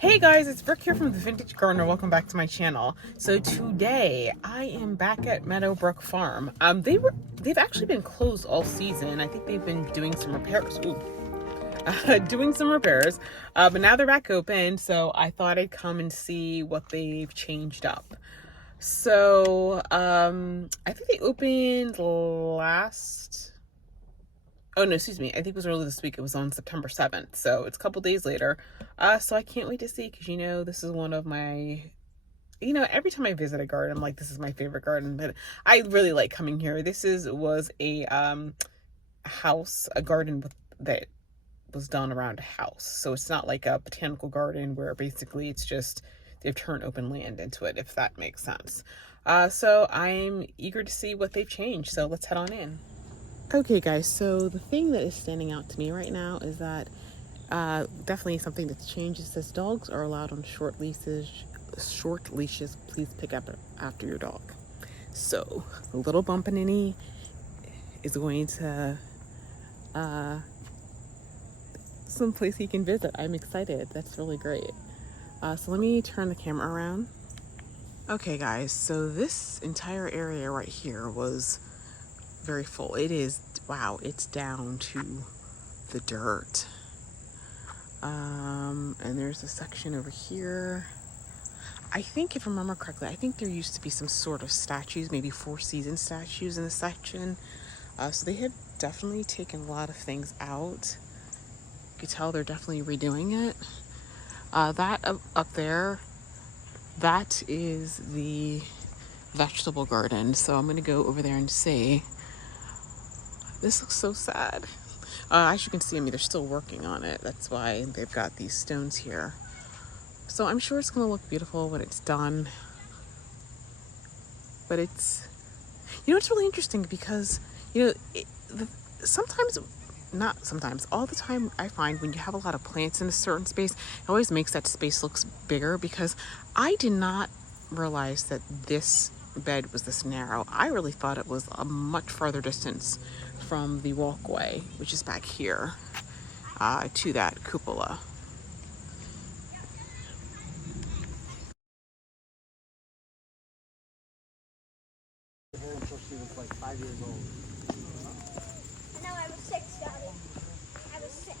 Hey guys, it's Brooke here from the Vintage Gardener. Welcome back to my channel. So today I am back at Meadowbrook Farm. They've actually been closed all season. I think they've been doing some repairs. But now they're back open. So I thought I'd come and see what they've changed up. So I think they opened last. Oh no, excuse me. I think it was early this week. It was on September 7th. So it's a couple days later. So I can't wait to see, because this is one of my, every time I visit a garden, I'm like, this is my favorite garden. But I really like coming here. Was a garden that was done around a house. So it's not like a botanical garden where basically it's just they've turned open land into it, if that makes sense. So I'm eager to see what they've changed. So let's head on in. Okay guys, so the thing that is standing out to me right now is that definitely something that's changed. It says dogs are allowed on short leashes. Please pick up after your dog. So a little bump in the knee is going to someplace he can visit. I'm excited. That's really great. So let me turn the camera around. Okay guys, so this entire area right here was very full. It is, wow, it's down to the dirt. And there's a section over here. I think, if I remember correctly, I think there used to be some sort of statues, maybe Four Seasons statues in the section. So they have definitely taken a lot of things out. You can tell they're definitely redoing it. That up there, that is the vegetable garden. So I'm gonna go over there and see. This looks so sad. As you can see, they're still working on it. That's why they've got these stones here. So I'm sure it's going to look beautiful when it's done. But it's really interesting because, all the time I find when you have a lot of plants in a certain space, it always makes that space looks bigger, because I did not realize that this bed was this narrow. I really thought it was a much farther distance from the walkway, which is back here, to that cupola. Until she was like 5 years old. No, I was 6, Daddy. I was 6.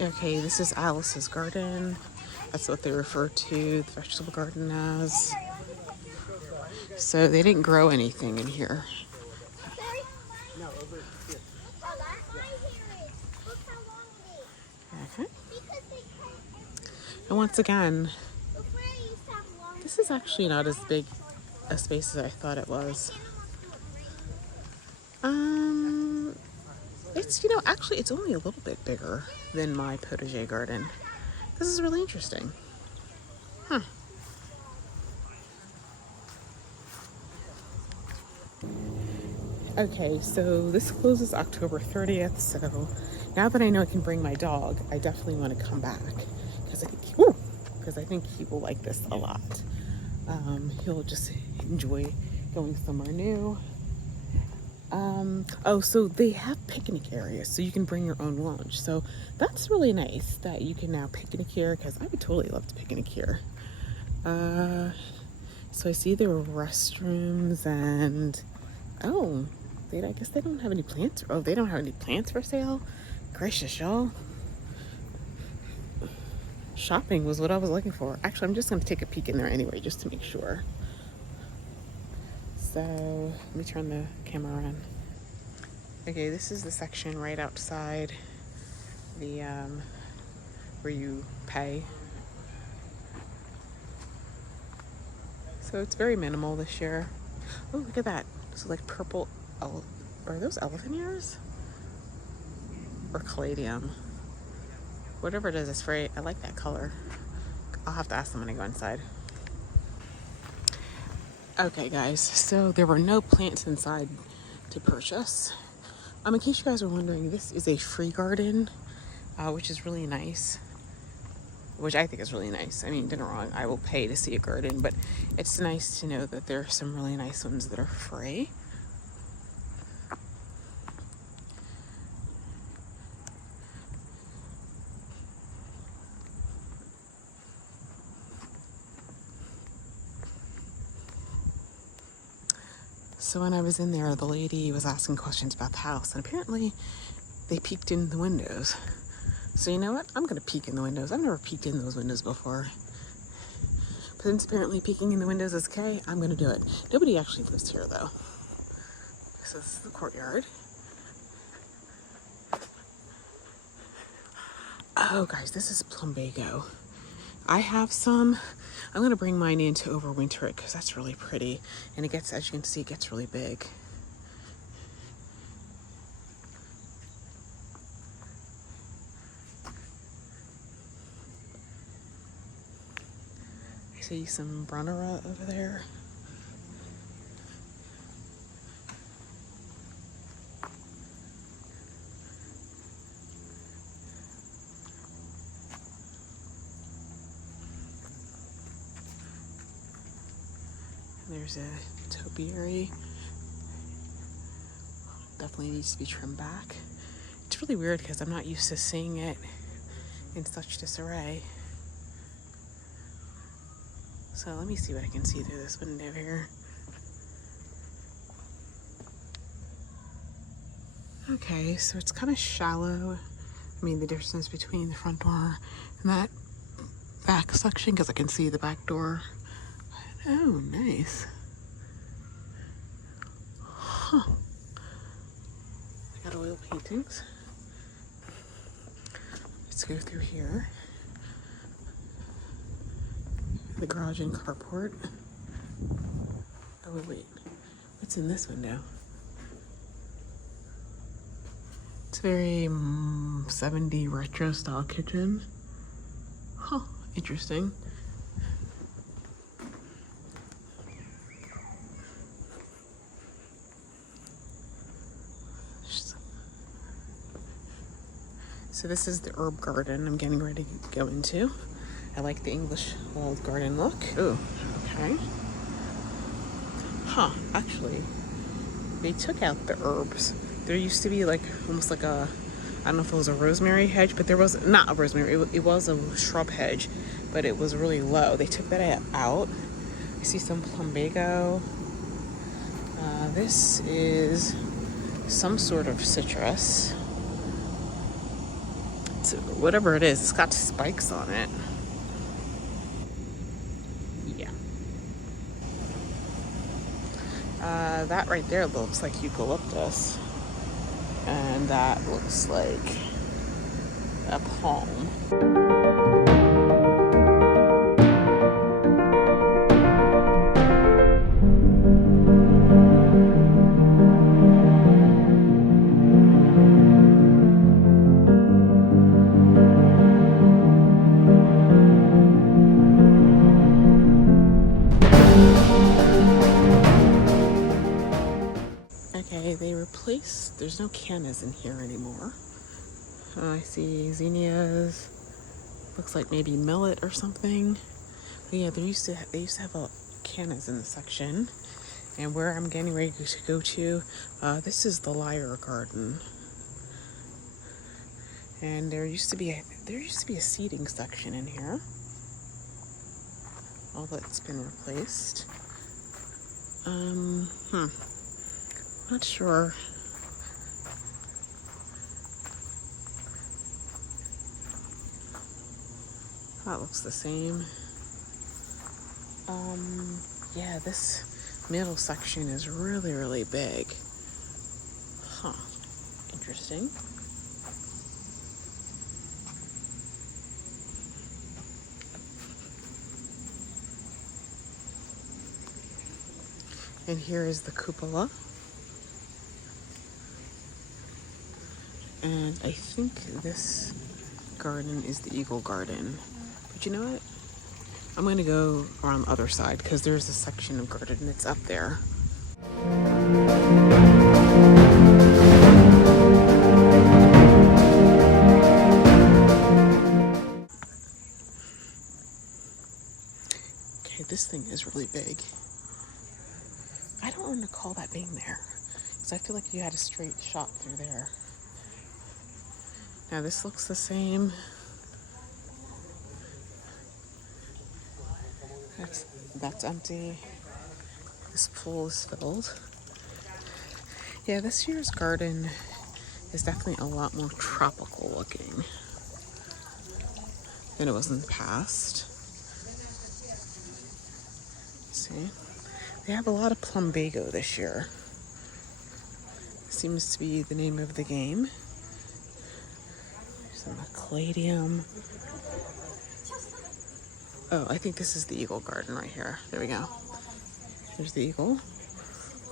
Okay, this is Alice's garden. That's what they refer to the vegetable garden as. So they didn't grow anything in here. No, over here. Okay. And once again, this is actually not as big a space as I thought it was. It's, actually it's only a little bit bigger than my potager garden. This is really interesting. Huh. Okay, so this closes October 30th, so now that I know I can bring my dog, I definitely want to come back, because I think he will like this a lot. He'll just enjoy going somewhere new. Oh, so they have picnic areas, so you can bring your own lunch. So that's really nice that you can now picnic here, because I would totally love to picnic here. So I see there are restrooms and, I guess they don't have any plants. Oh, they don't have any plants for sale? Gracious, y'all. Shopping was what I was looking for. Actually, I'm just going to take a peek in there anyway, just to make sure. So let me turn the camera around. Okay, this is the section right outside the where you pay. So it's very minimal this year. Oh, look at that. So like purple, are those elephant ears? Or caladium? Whatever it is, it's very, I like that color. I'll have to ask them when I go inside. Okay guys, so there were no plants inside to purchase. In case you guys are wondering, this is a free garden, which is really nice. Which I think is really nice. Don't get me wrong, I will pay to see a garden, but it's nice to know that there are some really nice ones that are free. So when I was in there, the lady was asking questions about the house, and apparently they peeked in the windows. So you know what? I'm gonna peek in the windows. I've never peeked in those windows before. But since apparently peeking in the windows is okay, I'm gonna do it. Nobody actually lives here though. So this is the courtyard. Oh guys, this is plumbago. I have some. I'm gonna bring mine in to overwinter it because that's really pretty. And it gets, as you can see, it gets really big. I see some Brunnera over there. There's a topiary. Definitely needs to be trimmed back. It's really weird because I'm not used to seeing it in such disarray. So let me see what I can see through this window here. Okay, so it's kind of shallow. I mean, the distance between the front door and that back section, because I can see the back door. Oh, nice. Huh. I got oil paintings. Let's go through here. The garage and carport. Oh, wait. What's in this window? It's a very 70s retro style kitchen. Huh, interesting. So this is the herb garden I'm getting ready to go into. I like the English walled garden look. Oh, okay. Huh, actually, they took out the herbs. There used to be like almost like a, I don't know if it was a rosemary hedge, but there was not a rosemary. It was a shrub hedge, but it was really low. They took that out. I see some plumbago. This is some sort of citrus. Whatever it is, it's got spikes on it. Yeah. That right there looks like eucalyptus. And that looks like a palm. Okay, they replaced, there's no cannas in here anymore. I see zinnias, looks like maybe millet or something. But yeah, they used to have a cannas in the section. And where I'm getting ready to go to, this is the lyre garden. And there used to be a seating section in here. All that's been replaced. Not sure. That looks the same. Yeah, this middle section is really, really big. Huh. Interesting. And here is the cupola. And I think this garden is the eagle garden. But you know what? I'm going to go around the other side because there's a section of garden that's up there. Okay, this thing is really big. I don't recall that being there. So I feel like you had a straight shot through there. Now this looks the same. That's empty. This pool is filled. Yeah, this year's garden is definitely a lot more tropical looking than it was in the past. See? They have a lot of plumbago this year. Seems to be the name of the game. Some caladium. Oh, I think this is the eagle garden right here. There we go. Here's the eagle.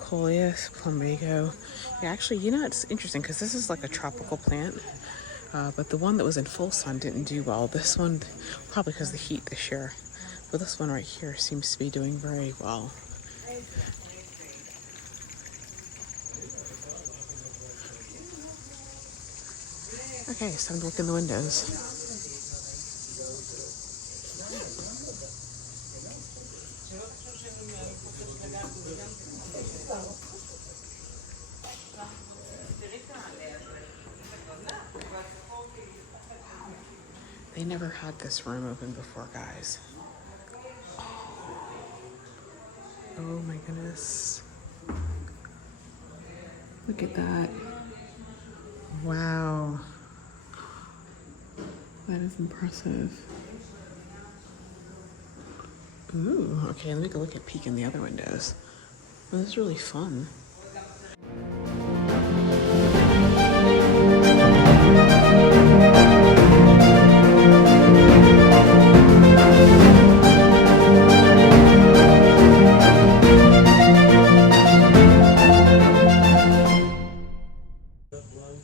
Coleus, plumbago. Yeah, actually, you know, it's interesting because this is like a tropical plant. But the one that was in full sun didn't do well. This one, probably because of the heat this year. But this one right here seems to be doing very well. Okay, it's time to look in the windows. They never had this room open before, guys. Oh my goodness. Look at that. Wow. That is impressive. Ooh, okay, let me go look at peek in the other windows. Oh, this is really fun.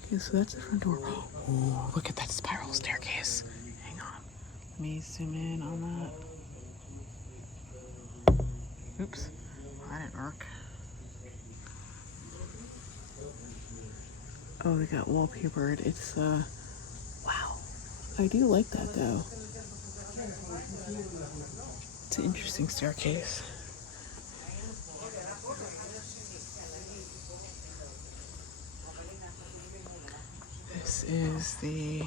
Okay, so that's the front door. Oh, look at that spiral staircase. Hang on. Let me zoom in on that. Oops, that didn't work. Oh, they got wallpapered. It's, wow. I do like that, though. It's an interesting staircase. This is the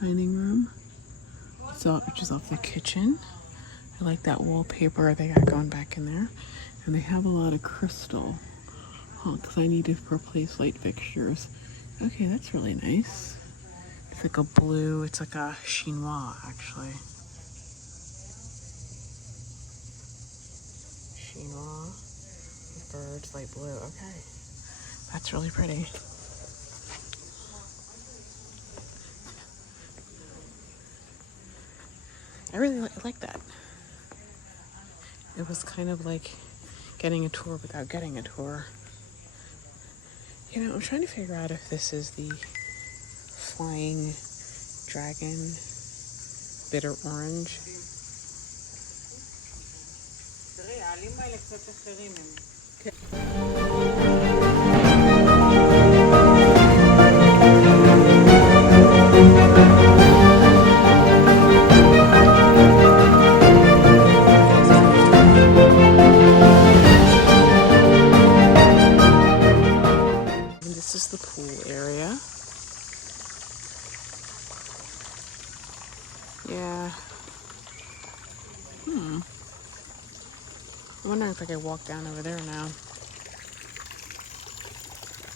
dining room, which is off the kitchen. I like that wallpaper they got going back in there. And they have a lot of crystal. Oh, because I need to replace light fixtures. Okay, that's really nice. It's like a blue, it's like a chinois, actually. Chinois, birds, light blue, okay. That's really pretty. I really like that. It was kind of like getting a tour without getting a tour. You know, I'm trying to figure out if this is the flying dragon bitter orange. This is the pool area. Yeah. I'm wondering if I could walk down over there now.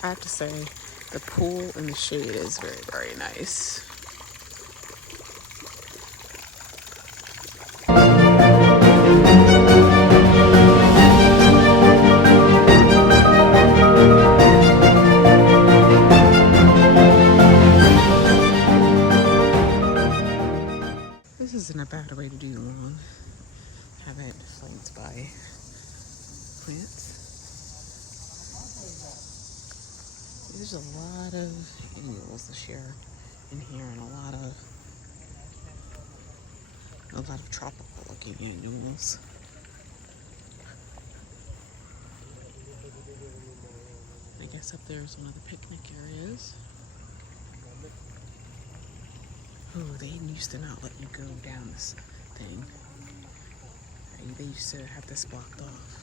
I have to say, the pool in the shade is very, very nice. This isn't a bad way to do the lawn. Have it flanked by plants. There's a lot of annuals this year in here, and a lot of tropical looking annuals. I guess up there is one of the picnic areas. Oh, they used to not let you go down this thing. They used to have this blocked off.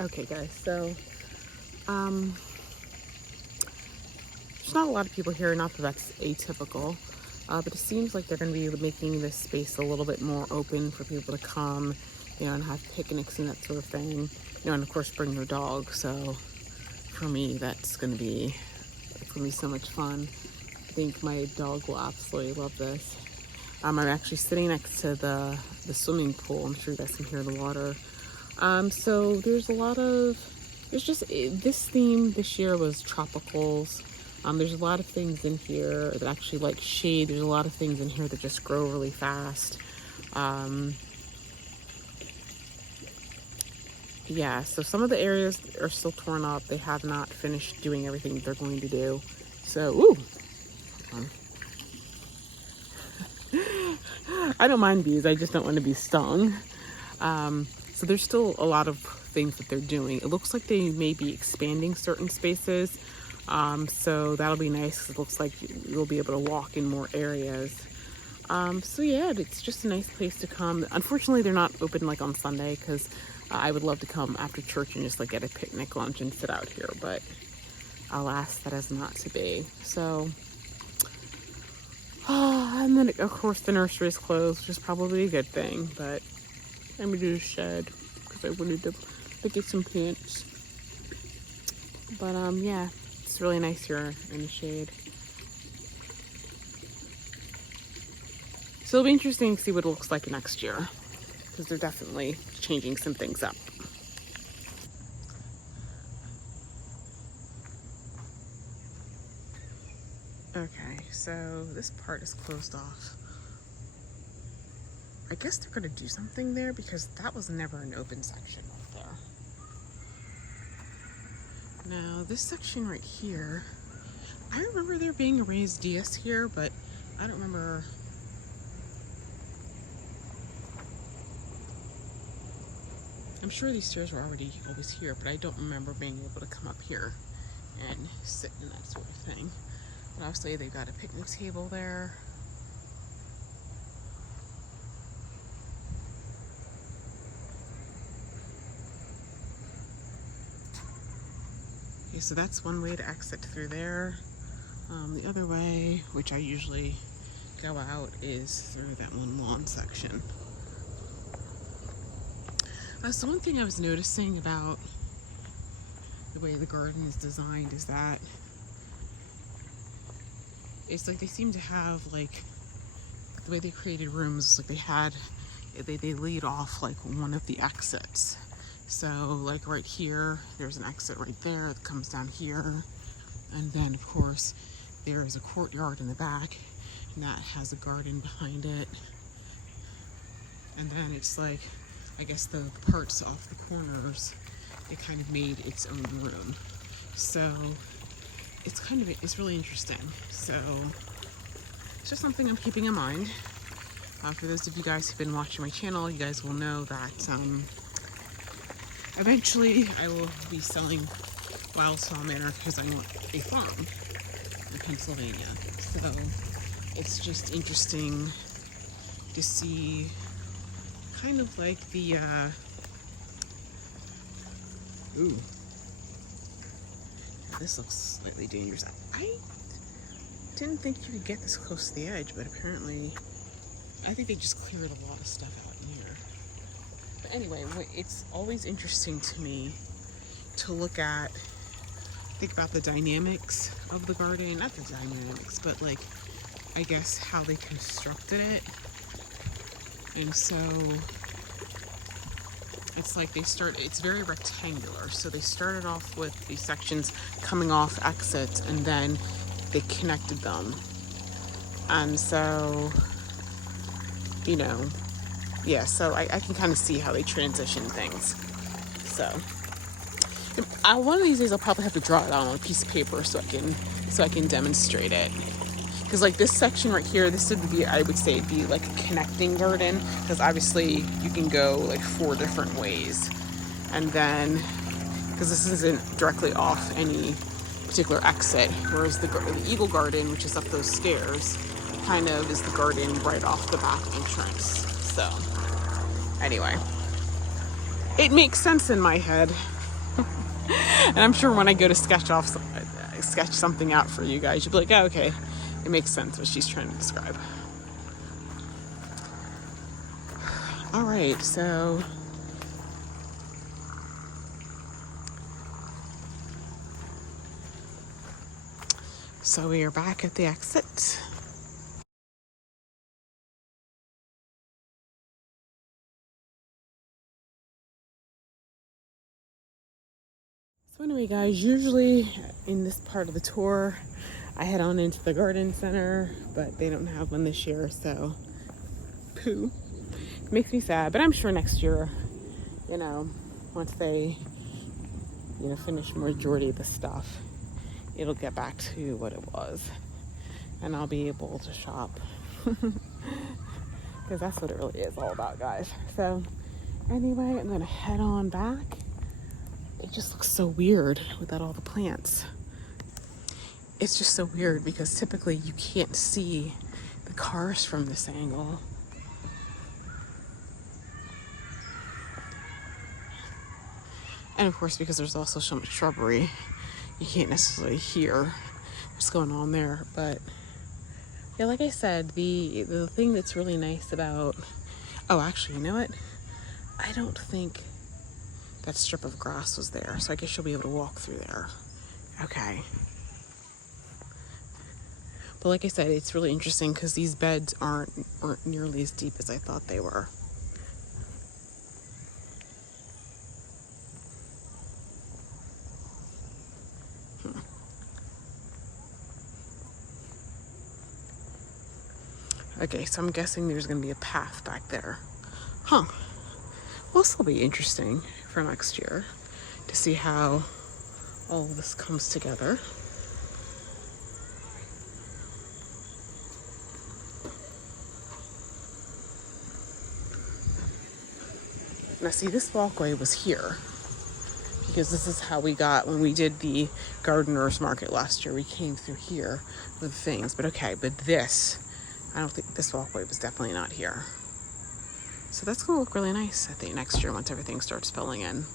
Okay, guys, so there's not a lot of people here, not that that's atypical, but it seems like they're going to be making this space a little bit more open for people to come, and have picnics and that sort of thing, and of course bring their dog. So for me, it's going to be so much fun. I think my dog will absolutely love this. I'm actually sitting next to the swimming pool. I'm sure you guys can hear the water. So there's just this theme this year was tropicals. There's a lot of things in here that actually like shade. There's a lot of things in here that just grow really fast. Yeah, so some of the areas are still torn up. They have not finished doing everything they're going to do. So, ooh. I don't mind bees. I just don't want to be stung. So there's still a lot of things that they're doing. It looks like they may be expanding certain spaces. So that'll be nice, 'cause it looks like you'll be able to walk in more areas. So yeah, it's just a nice place to come. Unfortunately, they're not open like on Sunday, because I would love to come after church and just like get a picnic lunch and sit out here. But alas, that is not to be. So, and then of course the nursery is closed, which is probably a good thing. But I'm gonna do the shed because I wanted to get some plants. But yeah, it's really nice here in the shade. So it'll be interesting to see what it looks like next year, because they're definitely changing some things up. Okay, so this part is closed off. I guess they're gonna do something there, because that was never an open section right there. Now this section right here, I remember there being a raised dais here, but I don't remember. I'm sure these stairs were already always here, but I don't remember being able to come up here and sit in that sort of thing. But obviously they've got a picnic table there. Okay, so that's one way to exit through there. The other way, which I usually go out, is through that one lawn section. So one thing I was noticing about the way the garden is designed is that it's like they seem to have, like, the way they created rooms, like they lead off like one of the exits. So like right here, there's an exit right there that comes down here. And then of course there is a courtyard in the back, and that has a garden behind it. And then it's like, I guess the parts off the corners, it kind of made its own room. So it's really interesting. So it's just something I'm keeping in mind. For those of you guys who've been watching my channel, you guys will know that eventually I will be selling Wildsaw Manor, because I want a farm in Pennsylvania. So it's just interesting to see kind of like the ooh, this looks slightly dangerous. I didn't think you could get this close to the edge, but apparently I think they just cleared a lot of stuff out in here. But anyway, it's always interesting to me to think about the dynamics of the garden. Not the dynamics, but like, I guess how they constructed it. And so it's like it's very rectangular. So they started off with these sections coming off exits, and then they connected them. And so, yeah, so I can kind of see how they transition things. So one of these days I'll probably have to draw it out on a piece of paper so I can demonstrate it. Because like this section right here, this would be, I would say, it'd be like a connecting garden, because obviously you can go like 4 different ways. And then, because this isn't directly off any particular exit, whereas the Eagle Garden, which is up those stairs, kind of is the garden right off the back entrance. So anyway, it makes sense in my head. And I'm sure when I go to sketch something out for you guys, you'll be like, oh, okay, it makes sense what she's trying to describe. All right, so we are back at the exit. So anyway, guys, usually in this part of the tour, I head on into the garden center, but they don't have one this year, so poo. It makes me sad, but I'm sure next year, once they, finish majority of the stuff, it'll get back to what it was, and I'll be able to shop. Because that's what it really is all about, guys. So anyway, I'm gonna head on back. It just looks so weird without all the plants. It's just so weird because typically you can't see the cars from this angle. And of course, because there's also so much shrubbery, you can't necessarily hear what's going on there. But yeah, like I said, the thing that's really nice about, oh, actually, you know what? I don't think that strip of grass was there, so I guess you'll be able to walk through there. Okay. But like I said, it's really interesting because these beds aren't nearly as deep as I thought they were. Okay, so I'm guessing there's going to be a path back there. Huh. Well, this will be interesting for next year to see how all of this comes together. Now, see, this walkway was here because this is how we got when we did the gardeners market last year. We came through here with things, but okay, but this, I don't think this walkway was definitely not here. So that's gonna look really nice, I think, next year once everything starts filling in.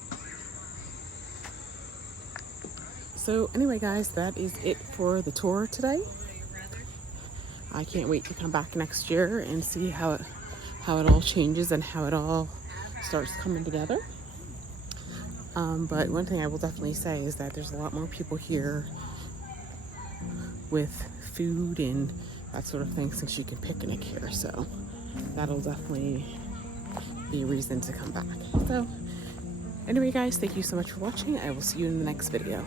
So anyway, guys, that is it for the tour today. I can't wait to come back next year and see how it all changes and how it all starts coming together. But one thing I will definitely say is that there's a lot more people here with food and that sort of thing since you can picnic here. So that'll definitely be a reason to come back. So anyway, guys, thank you so much for watching. I will see you in the next video.